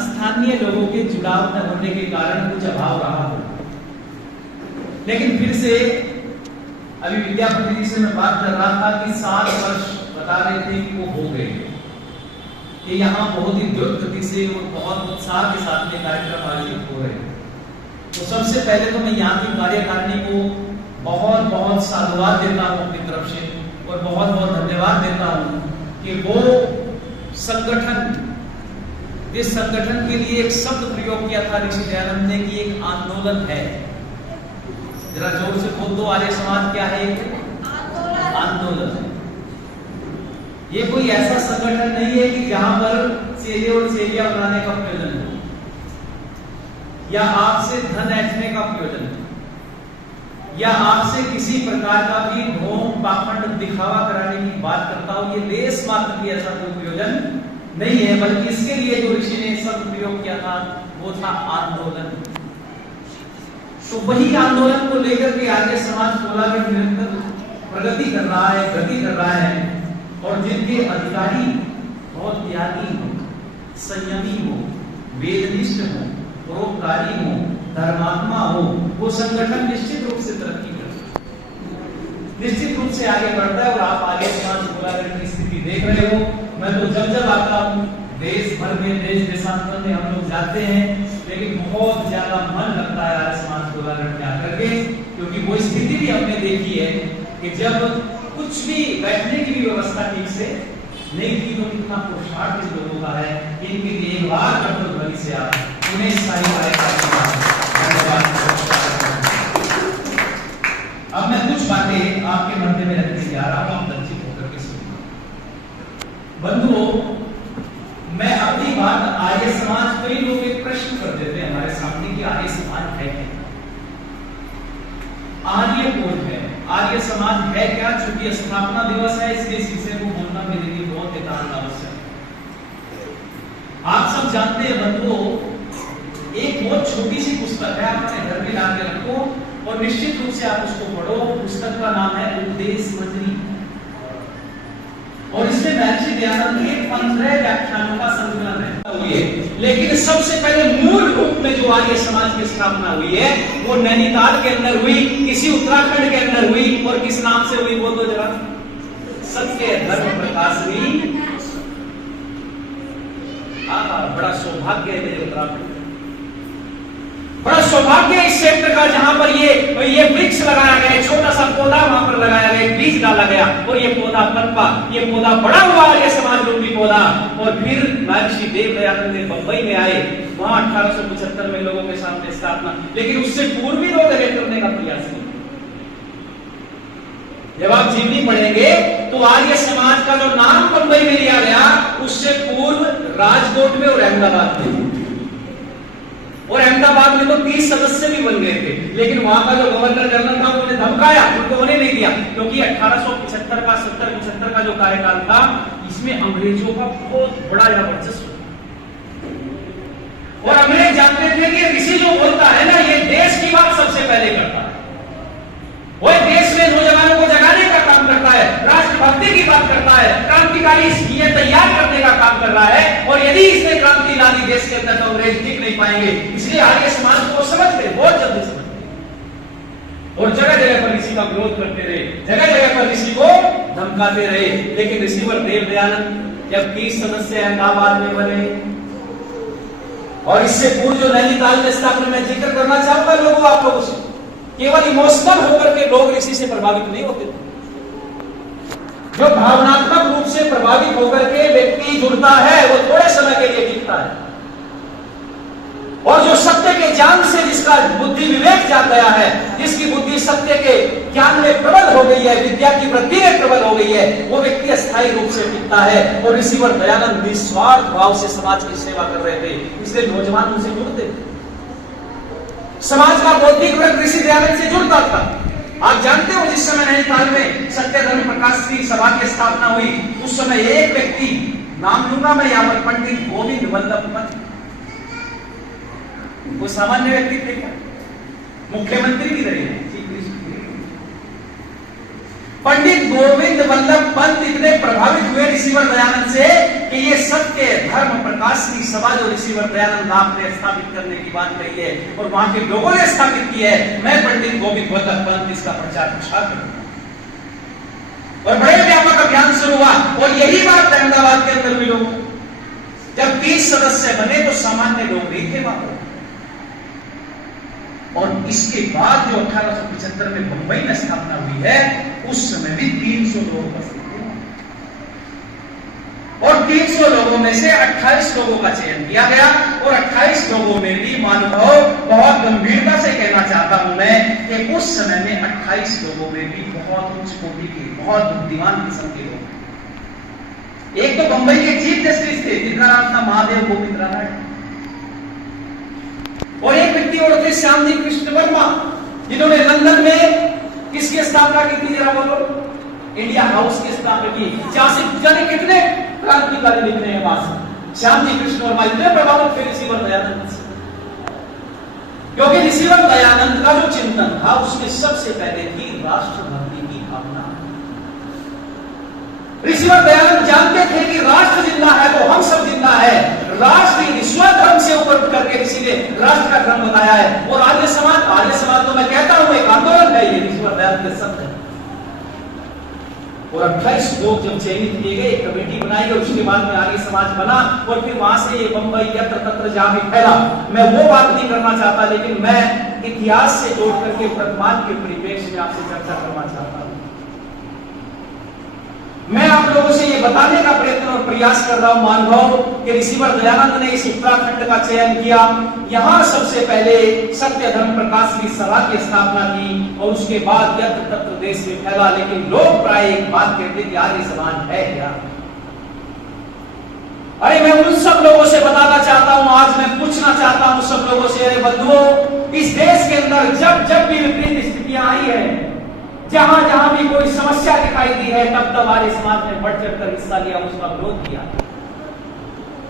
स्थानीय लोगों के जुड़ाव न होने के कारण कुछ अभाव रहा हो। लेकिन फिर से अभी विद्यापति जी से मैं बात कर रहा था कि 7 वर्ष बता रहे थे कि वो हो गए, कि यहाँ बहुत ही द्रुत गति से और बहुत उत्साह के साथ में कार्यक्रम आयोजित हो रहे हैं। तो सबसे पहले तो मैं यहाँ की कार्यकारिणी को बहुत बहुत साधुवाद देता हूँ अपनी तरफ से, और बहुत बहुत धन्यवाद देता हूँ कि वो संगठन, जिस संगठन के लिए एक शब्द प्रयोग किया था ऋषि दयानंद ने कि एक आंदोलन है। जरा जोर से बोल दो, आर्य समाज क्या है? आंदोलन। ये कोई ऐसा संगठन नहीं है कि जहां पर चेले और चेलियां बनाने का प्रयोजन हो, या आपसे धन ऐंठने का प्रयोजन हो, या आपसे किसी प्रकार का भी ढोंग पाखंड दिखावा कराने की बात करता हूं। ये लेस मात्र भी ऐसा कोई प्रयोजन नहीं है, बल्कि इसके लिए जो ऋषि ने शब्द प्रयोग किया था वो था आंदोलन। तो वही आंदोलन को लेकर के आर्य समाज कोला के निरंतर प्रगति कर रहा है, गति कर रहा है, और जिनके अधिकारी बहुत त्यागी हो, संयमी हो, वेदनिष्ठ हो, परोपकारी हो, धर्मात्मा हो, वो संगठन निश्चित रूप से तरक्की करता है, निश्चित रूप से आगे बढ़ता है। और आप आर्य समाज कोला की स्थिति देख रहे हो। मैं तो जब आता हूँ देश भर में, देश देशांतर में हम लोग जाते हैं, लेकिन बहुत ज्यादा मन लगता है आर्य समाज कोलागढ़ में आकर के, क्योंकि वो स्थिति भी हमने देखी है कि जब कुछ भी बैठने की भी व्यवस्था ठीक से नहीं थी, तो कितना पुरुषार्थ इन लोगों का है। इनके लिए एक बार कठोर भली से आप उन्हें सारी अब मैं कुछ बातें आपके मध्य में रखने जा रहा हूं, आप लक्षित होकर के सुनिए। बंधुओं, मैं अपनी बात आर्य समाज, कई लोग एक प्रश्न कर देते हैं हमारे सामने कि आर्य समाज है क्या? आर्य कौन है? आर्य समाज है क्या? चूंकि स्थापना दिवस है, इसलिए इस विषय को बोलना मेरे लिए बहुत एकांत आवश्यक है। आप सब जानते हैं बंधुओं, एक बहुत छोटी सी पुस्तक है, आप अपने घर में ला के रखो और निश्चित रूप से आप उसको पढ़ो। पुस्तक का नाम है उपदेश मंजरी, और इसमें महर्षि दयानंद के 15 व्याख्यानों का संकलन है। लेकिन सबसे पहले मूल रूप में जो आर्य समाज की स्थापना हुई है वो नैनीताल के अंदर हुई, किसी उत्तराखंड के अंदर हुई, और किस नाम से हुई बोल दो जरा? सत्य धर्म प्रकाशनी। बड़ा सौभाग्य है मेरे उत्तराखंड, बड़ा सौभाग्य है इस क्षेत्र का, जहां पर ये वृक्ष लगाया गया, छोटा सा पौधा वहां पर लगाया गया, बीज डाला गया, और ये पौधा पनपा, ये पौधा बड़ा हुआ आर्य समाज रूपी पौधा। और फिर महर्षि देव दयानंद ने बंबई में आए, वहां 1875 में लोगों के सामने स्थापना, लेकिन उससे पूर्व भी लोग करने का प्रयास किया। जब आप जीवनी पढ़ेंगे तो आर्य समाज का जो नाम बंबई में लिया गया, उससे पूर्व राजकोट में और अहमदाबाद में, और अहमदाबाद में तो 30 सदस्य भी बन गए थे, लेकिन वहां का जो गवर्नर जनरल था उन्होंने धमकाया, उनको होने नहीं दिया, क्योंकि 1875 का 70-75 का जो कार्यकाल था, इसमें अंग्रेजों का बहुत बड़ा यह वर्चस्व, और अंग्रेज जानते थे कि ऋषि जो बोलता है ना, ये देश की बात सबसे पहले करता है, वो देश में नौजवानों को जगाने का काम करता है, राष्ट्रभक्ति की बात करता है, क्रांतिकारी ये तैयार करने का काम कर रहा है। और यदि इसने क्रांति ला दी देश के अंदर तो अंग्रेज टिक नहीं पाएंगे। इसलिए आर्य समाज को समझते, बहुत जल्दी समझते, और जगह जगह पर ऋषि का विरोध करते रहे, जगह जगह पर ऋषि को धमकाते रहे। लेकिन ऋषिवर देव दयानंद जब 30 सदस्य अहमदाबाद में बने, और इससे पूर्व जो नैनीताल में स्थापना में जिक्र करना चाहूंगा लोगों आप लोगों से, केवल इमोशनल होकर के लोग ऋषि से प्रभावित नहीं होते थे। जो भावनात्मक रूप से प्रभावित होकर के व्यक्ति जुड़ता है वो थोड़े समय के लिए टिकता है, और जो सत्य के ज्ञान से जिसका बुद्धि विवेक जाग गया है, जिसकी बुद्धि सत्य के ज्ञान में प्रबल हो गई है, विद्या की वृद्धि में प्रबल हो गई है, वो व्यक्ति अस्थायी रूप से टिकता है। और ऋषिवर दयानंद निस्वार्थ भाव से समाज की सेवा कर रहे थे, इसलिए नौजवान उनसे जुड़ते थे। समाज का बौद्धिक वर्ग ऋषि दयानंद से जुड़ता था। आप जानते हो जिस समय नैनीताल में सत्य धर्म प्रकाश की सभा की स्थापना हुई, उस समय एक व्यक्ति, नाम लूंगा मैं यहाँ पर, पंडित गोविंद वल्लभ पंत, वो सामान्य व्यक्ति थे क्या? मुख्यमंत्री भी रहे, पंडित गोविंद वल्लभ पंत इतने प्रभावित हुए ऋषिवर दयानंद से कि ये सत्य धर्म प्रकाश की सभा जो ऋषिवर दयानंद आपने स्थापित करने की बात कही है और वहां के लोगों ने स्थापित की है, मैं पंडित गोविंद वल्लभ पंत इसका प्रचार प्रसार करूंगा। और बड़े व्यापक अभियान शुरू हुआ और यही बात अहमदाबाद के अंदर भी लोग, जब 30 सदस्य बने तो सामान्य लोग नहीं थे वहां पर। और इसके बाद जो 1875 में बंबई में स्थापना हुई है, उस समय भी 300 लोग उपस्थित थे और 300 लोगों में से 28 लोगों का चयन किया गया और 28 लोगों में भी महानुभाव, बहुत गंभीरता से कहना चाहता हूं मैं कि उस समय में 28 लोगों में भी बहुत उच्च कोटि के, बहुत बुद्धिमान किस्म के लोग। एक तो बंबई के चीफ जस्टिस थे जिनका नाम था महादेव गोविंद राय, और एक व्यक्ति और थे श्याम जी कृष्ण वर्मा, जिन्होंने लंदन में किसकी स्थापना की थी, जरा बोलो, इंडिया हाउस की स्थापना की। जाने कितने क्रांतिकारी लिख रहे हैं वहां से। श्याम जी कृष्ण वर्मा इतने प्रभावित थे ऋषिवर दयानंद से, क्योंकि ऋषिवर दयानंद का जो चिंतन था उसमें सबसे पहले थी राष्ट्रभक्ति की भावना। ऋषिवर दयानंद जानते थे कि राष्ट्र जिंदा है तो हम सब जिंदा है। राष्ट्र स्वधर्म से ऊपर उठ करके किसी ने राष्ट्र का धर्म बताया है। और आर्य समाज तो मैं कहता हूं एक आंदोलन है, ये ऋषिवर दयानंद के शब्द है। और 28 लोग जब चयनित किए गए, एक कमेटी बनाई गई, उसके बाद में आर्य समाज बना और फिर वहां से ये बंबई यत्र तत्र जहां भी फैला। मैं वो बात नहीं करना चाहता, लेकिन मैं इतिहास से जोड़ करके वर्तमान के परिप्रेक्ष्य में आपसे चर्चा करना चाहता हूं। मैं आप लोगों से ये बताने का प्रयत्न और प्रयास कर रहा हूं मानव कि ऋषिवर दयानंद ने इस उत्तराखंड का चयन किया, यहां सबसे पहले सत्य धर्म प्रकाश की सभा की स्थापना की और उसके बाद यत्र तत्र देश में फैला। लेकिन लोग प्राय एक बात कहते कि आर्य समाज है क्या? अरे मैं उन सब लोगों से बताना चाहता हूं, आज मैं पूछना चाहता हूं सब लोगों से, अरे बंधुओं, इस देश के अंदर जब जब भी विपरीत स्थितियां आई है, जहां जहां भी कोई समस्या दिखाई दी है, तब तब आर्य समाज ने बढ़ चढ़कर हिस्सा लिया, उसका विरोध किया।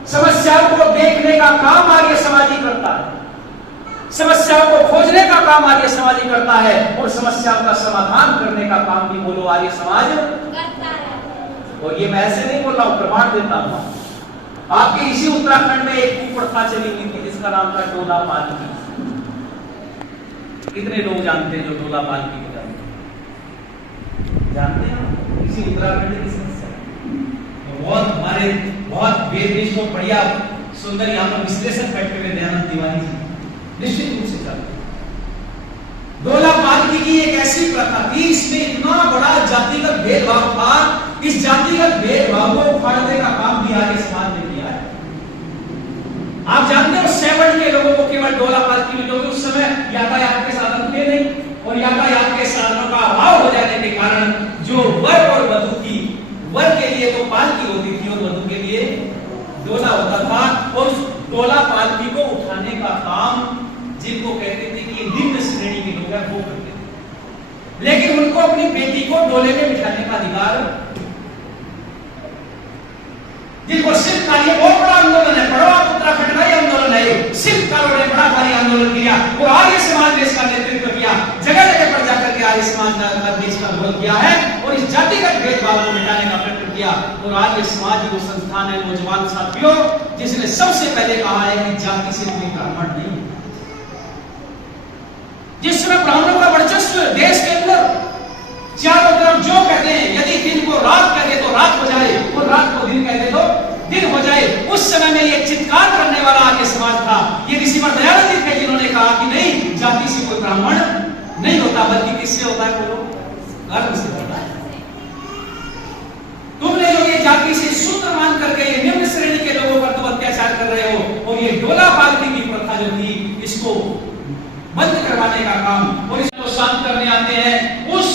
समस्याओं को देखने का काम आर्य समाज ही करता है, समस्याओं को खोजने का काम आर्य समाज ही करता है और समस्याओं का समाधान करने का काम भी बोलो आर्य समाज करता है। और ये मैं ऐसे नहीं बोल रहा हूं, प्रमाण देता हूं। आपके इसी उत्तराखंड में एक कुप्रथा चली हुई थी जिसका नाम था डोला पालकी। कितने लोग जानते हैं जो डोला पालकी के बारे में जानते हैं? इसी उत्तराखंड की समस्या बहुत हमारे बहुत वेदनिष्ठ और बढ़िया सुंदर यहाँ पर विश्लेषण करते हुए दयानंद तिवारी जी निश्चित रूप से करते। डोला पालकी की एक ऐसी प्रथा थी, इसमें इतना बड़ा जातिगत भेदभाव था, इस जातिगत भेदभाव को उखाड़ने का काम भी आर्य समाज ने किया है। आप जानते हो सेवन के लोगों को केवल डोला पालकी में, क्योंकि उस समय यातायात के साधन थे नहीं और यातायात के साधनों का अभाव हो जाने के कारण जो वर और वधु की, वर के लिए तो पालकी होती थी और वधु के लिए डोला होता था, और उस डोला पालकी को उठाने का काम जिनको कहते थे कि निम्न श्रेणी के लोग हैं वो करते थे, लेकिन उनको अपनी बेटी को डोले में बिठाने का अधिकार, जिनको शिल्पकारों, बहुत बड़ा आंदोलन है, बड़ा उत्तराखंड का आंदोलन है, शिल्पकारों ने बड़ा भारी आंदोलन किया और आर्य समाज ने इसका नेतृत्व किया। जगह जगह पर जाकर के आर्य समाज ने इसका विरोध किया है और इस जातिगत भेदभाव को मिटाने का प्रयत्न किया। और आर्य समाज वो संस्थान है नौजवान साथियों जिसने सबसे पहले कहा है कि जाति से कोई ब्राह्मण नहीं, जिसमें ब्राह्मणों का वर्चस्व देश के अंदर चारों तरफ जो कहते हैं, यदि दिन को रात कह दे तो रात हो जाए और रात को दिन कह दे तो दिन हो जाए। उस समय में ये चित्कार करने वाला आर्य समाज था। ये ऋषिवर दयानंद थे जिन्होंने कहा कि नहीं, जाति से कोई ब्राह्मण नहीं होता, बल्कि किससे होता है? बोलो, कर्म से होता है। तुमने जो ये जाति से शूद्र मान करके ये निम्न श्रेणी के लोगों पर तुम अत्याचार कर रहे हो, और ये डोला पालकी की प्रथा जो थी इसको बंद करवाने का काम और इसको शांत करने आते हैं। उस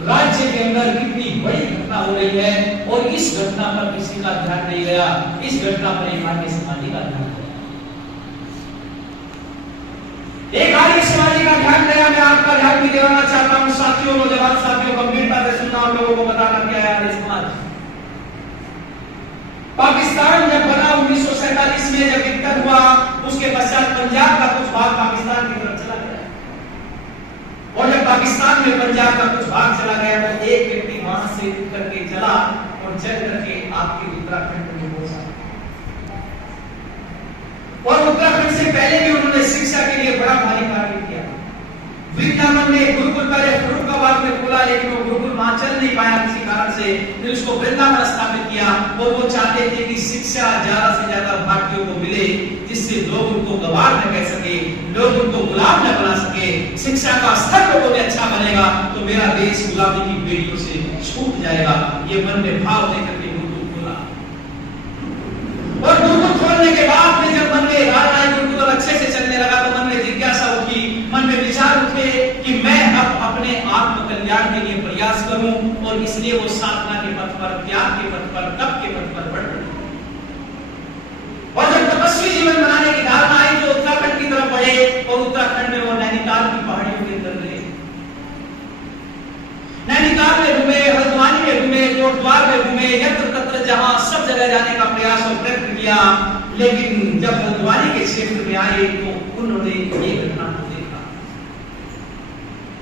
राज्य के अंदर कितनी बड़ी घटना हो रही है और इस घटना पर किसी का ध्यान नहीं गया, इस घटना पर एक आर्य समाजी का ध्यान गया, एक आर्य समाजी का ध्यान गया। मैं आपका ध्यान भी दिलाना चाहता हूं साथियों, नौजवान साथियों, गंभीरता से सुनना और लोगों को बताना क्या है आर्य समाज। पाकिस्तान जब बना 1947 में, जब विघटन हुआ, उसके पश्चात पंजाब का कुछ भाग पाकिस्तान की तरफ चला गया और जब पाकिस्तान में पंजाब का कुछ भाग चला गया तो एक व्यक्ति वहां से उठ करके चला और चल करके आपके उत्तराखंड में पहुंचा। और उत्तराखंड से पहले भी उन्होंने शिक्षा के लिए बड़ा भारी कार्य किया। वृंदावन में गुरुकुल पहले फरुखाबाद में खोला, लेकिन वो गुरुकुल वहां चल नहीं पाया किसी कारण से, फिर उसको वृंदावन स्थापित किया। और वो चाहते थे कि शिक्षा ज्यादा से ज्यादा भारतीयों को मिले, जिससे लोग उनको गवार न कह सके, लोग उनको गुलाम न बना सके। शिक्षा का स्तर लोगों में अच्छा बनेगा तो मेरा देश गुलामी की बेड़ियों से छूट जाएगा। ये मन में भाव लेकर के गुरुकुल खोला। और गुरुकुल खोलने के बाद में जब मन में धारणा गुरुकुल अच्छे से चलने लगा तो मन में जिज्ञासा उठी, मन में विचार उठे कि मैं अब अपने आत्म कल्याण के लिए प्रयास करूं। और इसलिए वो साधना के पथ पर, त्याग के पथ पर, तप के पथ पर बढ़ रहे। और जब तपस्वी जीवन बनाने की धारणा आई तो उत्तराखंड की तरफ बढ़े और उत्तराखंड में वो नैनीताल की पहाड़ियों के अंदर रहे। नैनीताल में घूमे, हल्द्वानी में घूमे, कोटद्वार में घूमे, यत्र तत्र जहां सब जगह जाने का प्रयास और प्रयत्न किया। लेकिन जब हल्द्वानी के क्षेत्र में आए तो उन्होंने ये घटना को देखा।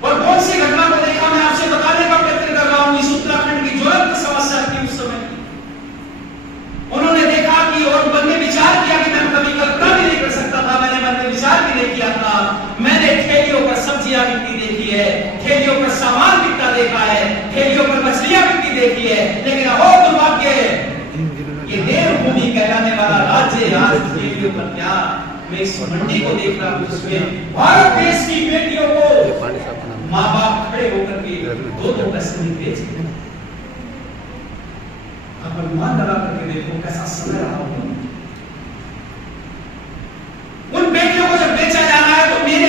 और कौन सी घटना को देखा मैं आपसे बताने का प्रयत्न कर रहा हूं। इस उत्तराखंड की ज्वलंत समस्या थी उस समय। उन्होंने देखा कि और मन में विचार किया कि मैं कभी कल्पना भी नहीं कर सकता था, मैंने मन में विचार भी नहीं किया था। मैंने ठेलियों पर सब्जियां बिकती देखी है, ठेलियों पर सामान बिकता देखा है, ठेलियों पर मछलियां बिकती देखी है। लेकिन अहो दुर्भाग्य, ये देवभूमि कहलाने वाला राज्य आज ठेलियों पर क्या, मैं इस मंडी को देख रहा हूं जिसमें भारत देश की बेटियों को माँ बाप खड़े होकर के दो पैसे में बेच रहे हैं। अनुमान लगा करके देखो कैसा समय रहा होगा। उन बेटियों को जब बेचा जा रहा है तो मेरे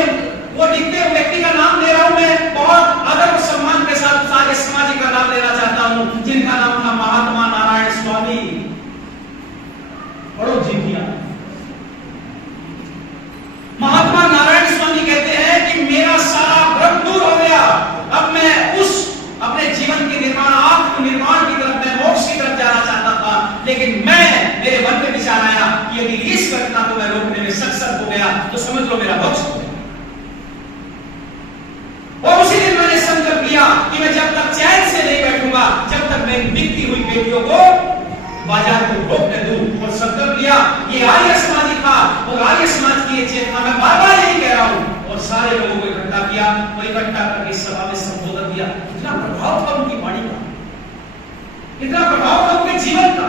वो दिखते हुए व्यक्ति का नाम ले रहा हूं मैं, बहुत आदर और सम्मान के साथ सारे समाज का नाम लेना चाहता हूं, जिनका नाम था महात्मा नारायण स्वामी। पढ़ो जी किया। महात्मा नारायण स्वामी कहते हैं कि मेरा सारा भ्रम दूर हो गया। अब मैं उस अपने जीवन के निर्माण, आत्मनिर्माण की तरफ, मैं मोक्ष की तरफ जाना चाहता था। लेकिन मेरे मन में विचार आया कि यदि इस घटना को मैं रोकने में सक्षम हो गया तो समझ लो मेरा मोक्ष हो गया। और उसी दिन मैंने संकल्प लिया कि मैं जब तक चैन से नहीं बैठूंगा, जब तक मैं बिकती हुई बेटियों को बाजार को रोकने दूं। और संकल्प लिया, ये आर्य समाज था और आर्य समाज की चेतना मैं बार बार यही कह रहा हूं। और सारे लोगों को इकट्ठा किया और इकट्ठा करके सभा में संबोधन दिया। इतना प्रभाव था उनकी वाणी का, इतना प्रभाव था उनके जीवन का,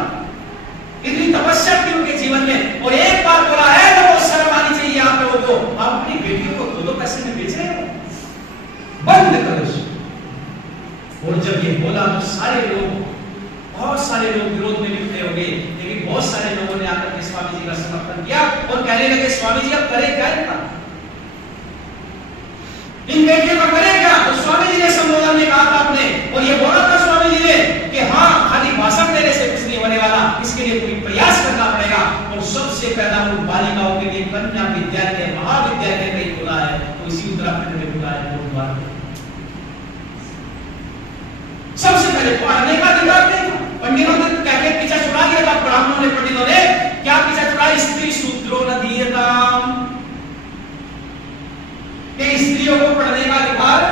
इतनी तपस्या थी उनके जीवन में। और एक बार बोला है ना, वो शर्म आनी चाहिए आप लोगों को, आप अपनी बेटियों को दो पैसे में बेच रहे हो, बंद करो। और जब ये बोला तो सारे लोग, बहुत सारे लोग विरोध में भी खड़े हो गए, लेकिन बहुत सारे लोगों ने आकर के स्वामी जी का समर्थन किया और कहने लगे स्वामी जी अब करें क्या इनका, इन बेटियों का करें क्या। तो स्वामी जी ने संबोधन में कहा था आपने, और ये बोला था स्वामी जी ने कि हाँ, खाली भाषण देने से कुछ नहीं होने वाला, इसके लिए कोई प्रयास करना पड़ेगा। और सबसे पहला उन बालिकाओं के लिए कन्या विद्यालय, महाविद्यालय नहीं खुला है, तो इसी उत्तराखंड में खुला है कोटद्वार। सबसे पहले पढ़ने का अधिकार नहीं था, पंडितों ने कहते पीछा छुड़ा दिया था, ब्राह्मणों ने, पंडितों ने क्या पीछा छुड़ा, स्त्री शूद्रो न दीयताम, कि स्त्रियों को पढ़ने का अधिकार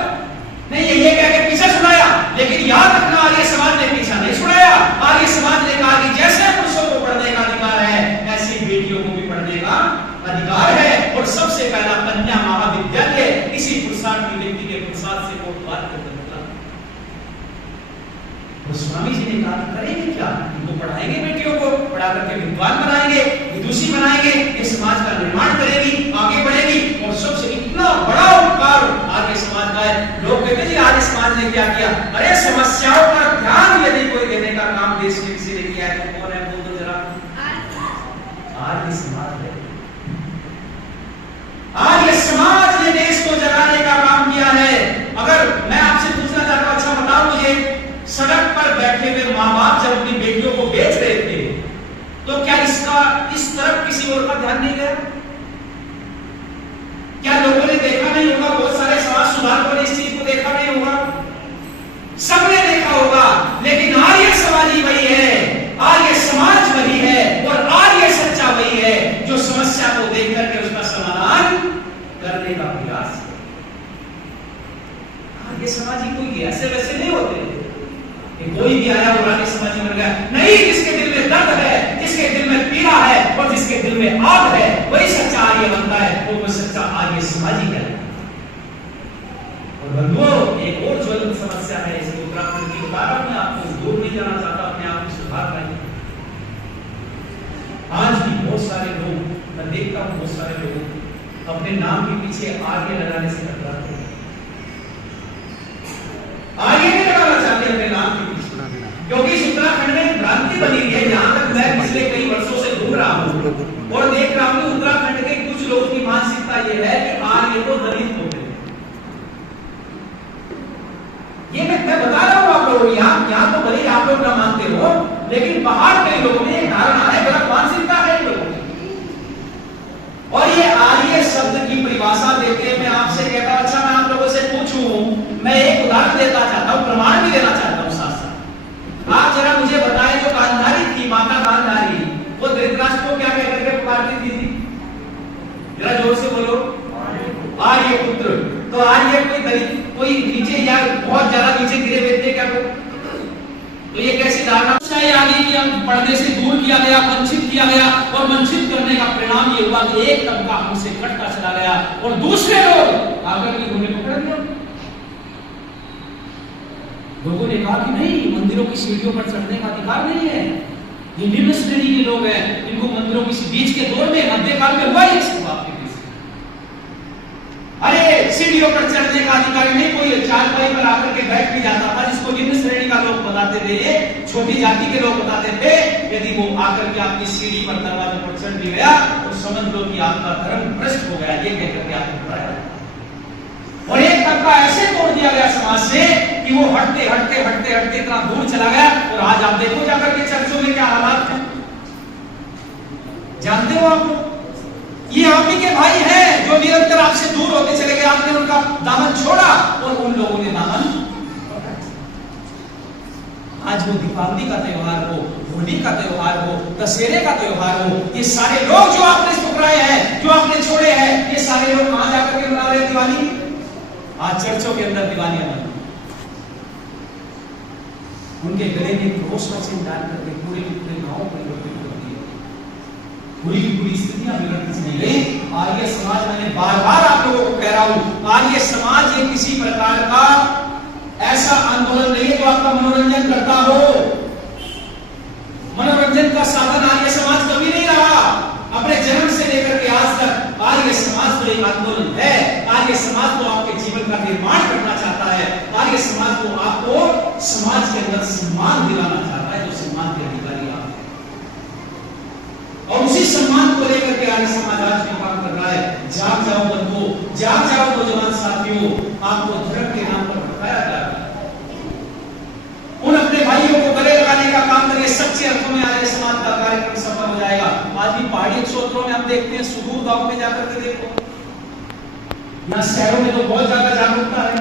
नहीं है, ये कह के पीछा छुड़ाया। लेकिन याद रखना, आर्य समाज ने पीछा नहीं छुड़ाया। आर्य समाज ने कहा कि जैसे पुरुषों को पढ़ने का अधिकार है, ऐसी बेटियों को भी पढ़ने का अधिकार है। और सबसे पहला कन्या महाविद्यालय इसी पुरुषार्थ की व्यक्ति के पुरुषार्थ से कोटद्वार के अंदर खुला। तो स्वामी जी ने कहा करेंगे क्या, इनको पढ़ाएंगे, बेटियों को पढ़ा करके विद्वान बनाएंगे, विदुषी बनाएंगे, ये समाज का निर्माण करेगी, आगे बढ़ेगी। और सबसे इतना बड़ा उपकार आर्य समाज का है। लोग कहते हैं आर्य समाज ने क्या किया, अरे समस्याओं पर ध्यान यदि कोई देने का काम देश में किसी ने किया है तो कौन है, बोल दो जरा। आर्य समाज है। आर्य समाज ने देश को जगाने का काम किया है। अगर मैं आपसे पूछना चाहता हूं, अच्छा बताओ मुझे, सड़क पर बैठे हुए माँ बाप जब अपनी बेटियों को बेच रहे थे तो क्या इसका इस तरफ किसी और का ध्यान नहीं गया? क्या लोगों ने देखा नहीं होगा? बहुत सारे समाज सुधारकों ने इस चीज को देखा नहीं होगा? सबने देखा होगा। लेकिन आर्य समाज ही वही है, आर्य समाज वही है और आर्य सच्चा वही है जो समस्या को देख करके उसका समाधान करने का प्रयास करे। आर्य समाजी कोई ऐसे वैसे नहीं होते कि कोई भी आया और आर्य समाजी बन गया। नहीं, जिसके दिल में दर्द है, जिसके दिल में पीड़ा है और जिसके दिल में आग है, वही सच्चा आर्य बनता है, वो सच्चा आर्य समाजी कहलाता है। और बंधुओं, एक और ज्वलंत समस्या है इसके उत्तराखंड की, बता रहा मैं आपको, दूर नहीं जाना चाहता, अपने आप को सुधार पाएंगे। आज भी बहुत सारे लोग, मैं देखता हूं बहुत सारे लोग अपने नाम के पीछे आर्य लगाने से कतराते हैं। आर्य नहीं लगाना चाहते अपने नाम के पीछे, क्योंकि इस उत्तराखंड में भ्रांति बनी हुई है। जहां तक मैं पिछले कई वर्षों से घूम रहा हूं और देख रहा हूं, उत्तराखंड के कुछ लोगों की मानसिकता यह है कि आर्य को दलित होते हैं। ये मैं बता रहा हूं आप लोगों, यहां तो भले आप लोग ना मानते हो, लेकिन बाहर कई लोगों में एक धारणा है, गलत मानसिकता है लोगों की। और ये आर्य शब्द की परिभाषा देते मैं आपसे कहता, अच्छा मैं आप लोगों से पूछूं, मैं एक उदाहरण देना चाहता हूं, प्रमाण भी देना चाहता हूं साथ साथ। आप जरा मुझे बताएं, जो गांधारी थी, माता गांधारी, वो धृतराष्ट्र को क्या कहकर के पुकारती थी? जरा जोर से बोलो, आर्य पुत्र। तो आर्य कोई दलित, कोई नीचे या बहुत ज्यादा नीचे गिरे हुए थे क्या? तो ये कैसी धारणा आगे की, हम पढ़ने से दूर किया गया, वंचित किया गया, और वंचित करने का परिणाम ये हुआ कि एक तबका हमसे कटता चला गया और दूसरे लोग आकर के उन्हें पकड़ लिया। लोगों ने कहा कि नहीं, मंदिरों की सीढ़ियों पर चढ़ने का अधिकार नहीं है, ये निम्न श्रेणी के लोग हैं, इनको मंदिरों की बीच के दौर में मध्यकाल में हुआ ये सब आपके बीच। अरे सीढ़ियों पर चढ़ने का अधिकार नहीं, कोई चारपाई पर आकर के बैठ भी जाता था, जिसको निम्न श्रेणी का लोग बताते थे, ये छोटी जाति के लोग बताते थे। यदि वो आकर के आपकी सीढ़ी पर, दरवाजे पर चढ़ भी गया तो समझ लो कि आपका धर्म भ्रष्ट हो गया, ये कहकर के आपने बताया। और एक तबका ऐसे तोड़ दिया गया समाज से कि वो हटते हटते हटते हटते इतना दूर चला गया। और आज आप देखो जाकर के चर्चों में क्या हालात है, जानते हो आप? ये आप ही के भाई हैं जो निरंतर आपसे दूर होते चले गए, आपने उनका दामन छोड़ा और उन लोगों ने दामन। आज वो दीपावली का त्योहार हो, होली का त्योहार हो, दशहरे का त्योहार हो, ये सारे लोग जो आपने ठुकराए हैं, जो आपने छोड़े हैं, ये सारे लोग कहां जाकर के मना रहे हैं दिवाली? आज चर्चों के अंदर दिवालियां बनी, उनके गले में क्रॉस का चिन्ह डाल करके पूरे गांव परिवर्तित कर दिए, पूरी की पूरी स्थितियां बिगड़ती चली गई। आर्य समाज, मैंने बार बार आप लोगों को कह रहा हूं, आर्य समाज ये किसी प्रकार का ऐसा आंदोलन नहीं है जो आपका मनोरंजन करता हो। मनोरंजन का साधन आर्य समाज कभी नहीं रहा। अपने जन्म से लेकर के आज तक आर्य समाज तो एक आंदोलन है। आर्य समाज तो आपके जीवन का निर्माण करना चाहता है। आर्य समाज तो आपको समाज के अंदर सम्मान दिलाना चाहता है, जो सम्मान के अधिकारी आप हैं। और उसी सम्मान को लेकर के आर्य समाज आज भी काम कर रहा है। जाग जाओ बंधुओं, जाग जाओ नौजवान साथियों, आपको धर्म के नाम पर भटकाया जा रहा है। उन अपने भाइयों को गले लगाने का काम करिए, सच्चे अर्थों में आर्य समाज का कार्यक्रम सफल हो जाएगा। आज भी पहाड़ी क्षेत्रों में हम देखते हैं, सुदूर गांव में जाकर के देखो, यहाँ शहरों में तो बहुत ज्यादा जागरूकता है,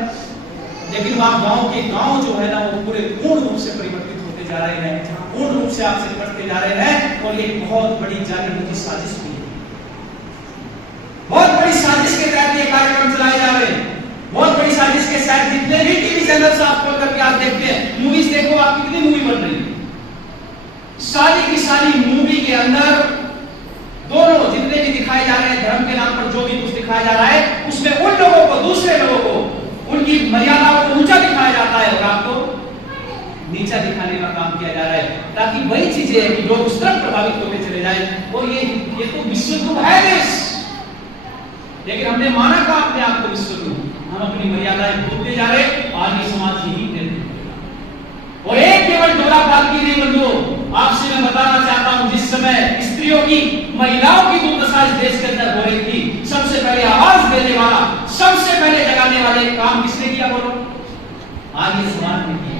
लेकिन वहां गांव के गांव जो है ना, वो पूरे पूर्ण रूप से परिवर्तित होते जा रहे हैं, पूर्ण रूप से आपसे निपटते जा रहे हैं। और ये बहुत बड़ी जानी बुझी साजिश हुई है, बहुत बड़ी साजिश के तहत ये कार्यक्रम चलाए जा रहे हैं। बहुत बड़ी साजिश के साथ जितने भी टीवी चैनल आप खोल करके आप देखते हैं, मूवीज देखो, आप कितनी मूवी बन रही है, सारी की सारी मूवी के अंदर दोनों जितने भी दिखाए जा रहे हैं, धर्म के नाम पर जो भी कुछ दिखाया जा रहा है, उसमें उन लोगों को, दूसरे लोगों को, उनकी मर्यादाओं को ऊंचा दिखाया जाता है और आपको नीचा दिखाने का काम किया जा रहा है, ताकि वही चीजें है कि लोग उस तरफ प्रभावित होकर चले जाए। और ये तो विश्वगुरु है देश, लेकिन हमने माना कहा अपने आप को विश्वगुरु, हम अपनी मर्यादाएं भूलते जा रहे। आर्य समाज यही कहते। और एक केवल डोला पालकी नहीं बंधुओं, आपसे मैं बताना चाहता हूं, जिस समय स्त्रियों की, महिलाओं की दुर्दशा इस देश के अंदर हो रही थी, सबसे पहले आवाज देने वाला, सबसे पहले जगाने वाले काम किसने किया बोलो? आर्य समाज ने किया।